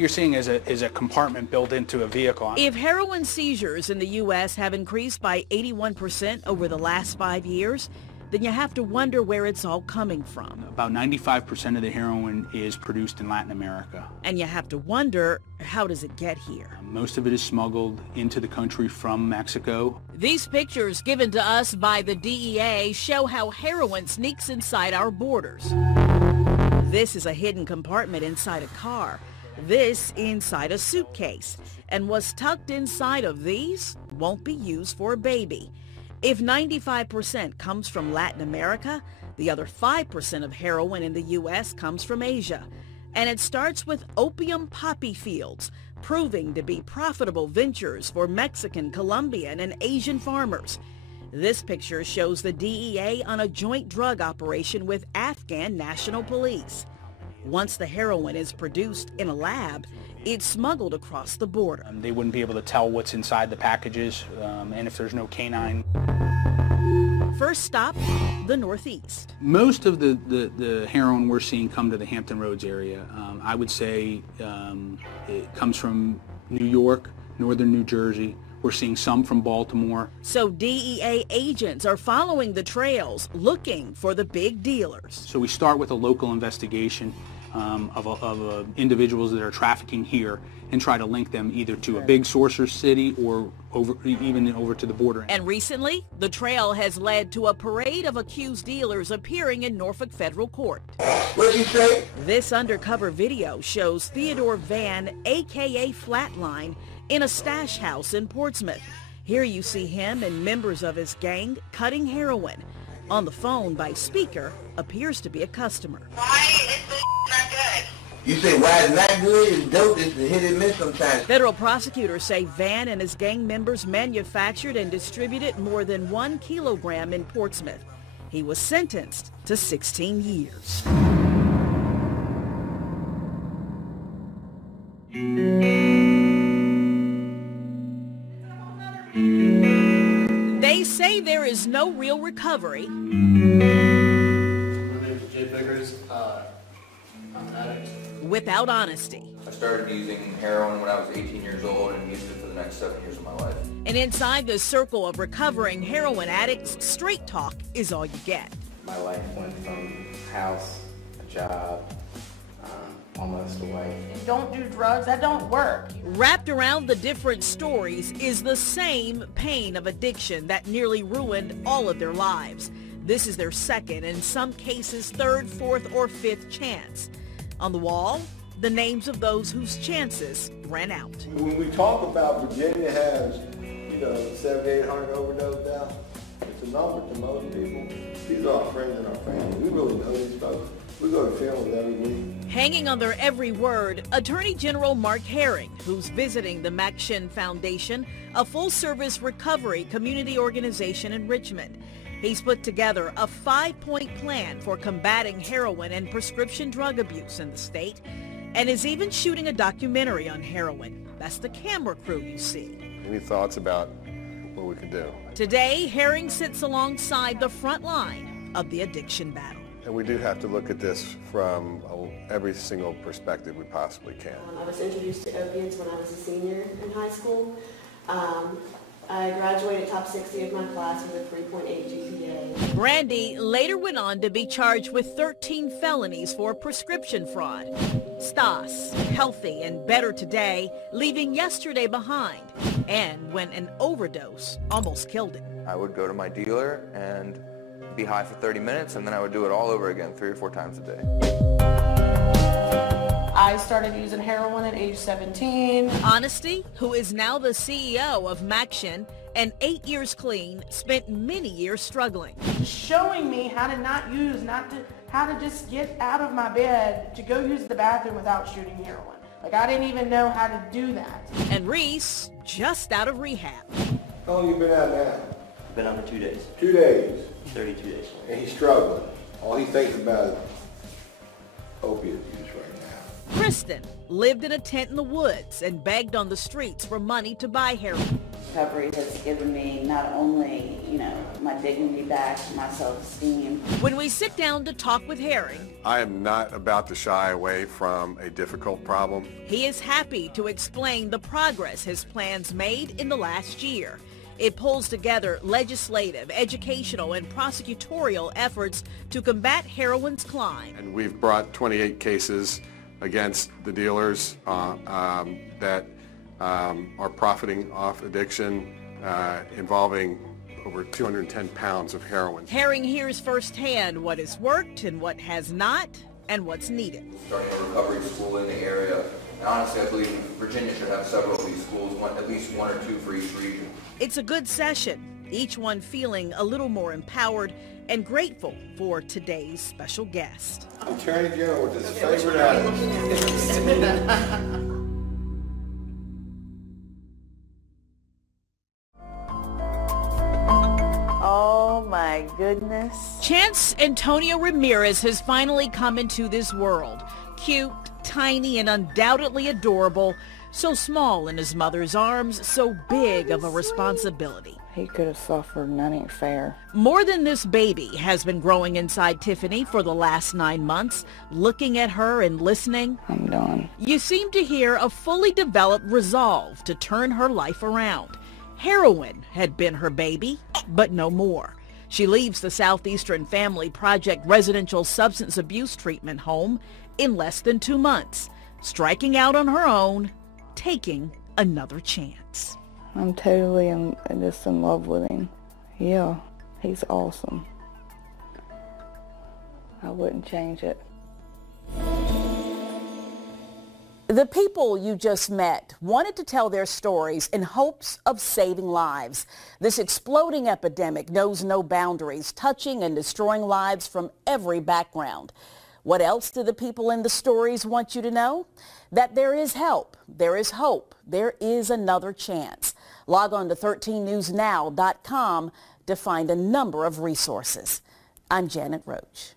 you're seeing is a compartment built into a vehicle. If heroin seizures in the U.S. have increased by 81% over the last 5 years, then you have to wonder where it's all coming from. About 95% of the heroin is produced in Latin America. And you have to wonder, how does it get here? Most of it is smuggled into the country from Mexico. These pictures given to us by the DEA show how heroin sneaks inside our borders. This is a hidden compartment inside a car. This inside a suitcase. And what's tucked inside of these won't be used for a baby. If 95% comes from Latin America, the other 5% of heroin in the U.S. comes from Asia. And it starts with opium poppy fields, proving to be profitable ventures for Mexican, Colombian, and Asian farmers. This picture shows the DEA on a joint drug operation with Afghan National Police. Once the heroin is produced in a lab, it's smuggled across the border. They wouldn't be able to tell what's inside the packages, and if there's no canine. First stop, the Northeast. Most of the heroin we're seeing come to the Hampton Roads area. I would say it comes from New York, northern New Jersey. We're seeing some from Baltimore. So DEA agents are following the trails, looking for the big dealers. So we start with a local investigation of individuals that are trafficking here and try to link them either to a big source or city or even over to the border. And recently, the trail has led to a parade of accused dealers appearing in Norfolk Federal Court. What'd you say? This undercover video shows Theodore Van, a.k.a. Flatline, in a stash house in Portsmouth. Here you see him and members of his gang cutting heroin. On the phone by speaker appears to be a customer. Why is this not good? You say why it's not good? It's dope. It's a hit and miss sometimes. Federal prosecutors say Van and his gang members manufactured and distributed more than 1 kilogram in Portsmouth. He was sentenced to 16 years. They say there is no real recovery. Without honesty. I started using heroin when I was 18 years old and used it for the next 7 years of my life. And inside the circle of recovering heroin addicts, straight talk is all you get. My life went from house, a job, almost away. Don't do drugs, that don't work. Wrapped around the different stories is the same pain of addiction that nearly ruined all of their lives. This is their second, in some cases third, fourth, or fifth chance. On the wall, the names of those whose chances ran out. When we talk about Virginia has, 700-800 overdose deaths, it's a number to most people. These are our friends and our family. We really know these folks. We go to funerals every week. Hanging on their every word, Attorney General Mark Herring, who's visiting the MacShin Foundation, a full-service recovery community organization in Richmond. He's put together a 5-point plan for combating heroin and prescription drug abuse in the state, and is even shooting a documentary on heroin. That's the camera crew you see. Any thoughts about what we can do? Today, Herring sits alongside the front line of the addiction battle. And we do have to look at this from every single perspective we possibly can. I was introduced to opiates when I was a senior in high school. I graduated top 60 of my class with a 3.8 GPA. Brandy later went on to be charged with 13 felonies for prescription fraud. Stas, healthy and better today, leaving yesterday behind, and when an overdose almost killed him. I would go to my dealer and be high for 30 minutes, and then I would do it all over again 3 or 4 times a day. I started using heroin at age 17. Honesty, who is now the CEO of MacShin, and 8 years clean, spent many years struggling. Showing me how to not use, how to just get out of my bed to go use the bathroom without shooting heroin. Like, I didn't even know how to do that. And Reese, just out of rehab. How long you been out now? Been out for 2 days. 2 days. 32 days. And he's struggling. All he thinks about is opiate use right now. Kristen lived in a tent in the woods and begged on the streets for money to buy heroin. Recovery has given me not only, my dignity back, my self-esteem. When we sit down to talk with Herring, I am not about to shy away from a difficult problem. he is happy to explain the progress his plans made in the last year. It pulls together legislative, educational, and prosecutorial efforts to combat heroin's climb. And we've brought 28 cases against the dealers that are profiting off addiction, involving over 210 pounds of heroin. Herring hears firsthand what has worked and what has not, and what's needed. Starting a recovery school in the area. And honestly, I believe Virginia should have several of these schools, at least one or two for each region. It's a good session, each one feeling a little more empowered and grateful for today's special guest. Attorney General with his favorite item. Oh my goodness. Chance Antonio Ramirez has finally come into this world. Cute, tiny, and undoubtedly adorable. So small in his mother's arms, so big of a responsibility. He could have suffered, and that ain't fair. More than this baby has been growing inside Tiffany for the last 9 months, looking at her and listening. I'm done. You seem to hear a fully developed resolve to turn her life around. Heroin had been her baby, but no more. She leaves the Southeastern Family Project residential substance abuse treatment home in less than 2 months, striking out on her own, taking another chance. I'm totally just in love with him. Yeah, he's awesome. I wouldn't change it. The people you just met wanted to tell their stories in hopes of saving lives. This exploding epidemic knows no boundaries, touching and destroying lives from every background. What else do the people in the stories want you to know? That there is help, there is hope, there is another chance. Log on to 13newsnow.com to find a number of resources. I'm Janet Roach.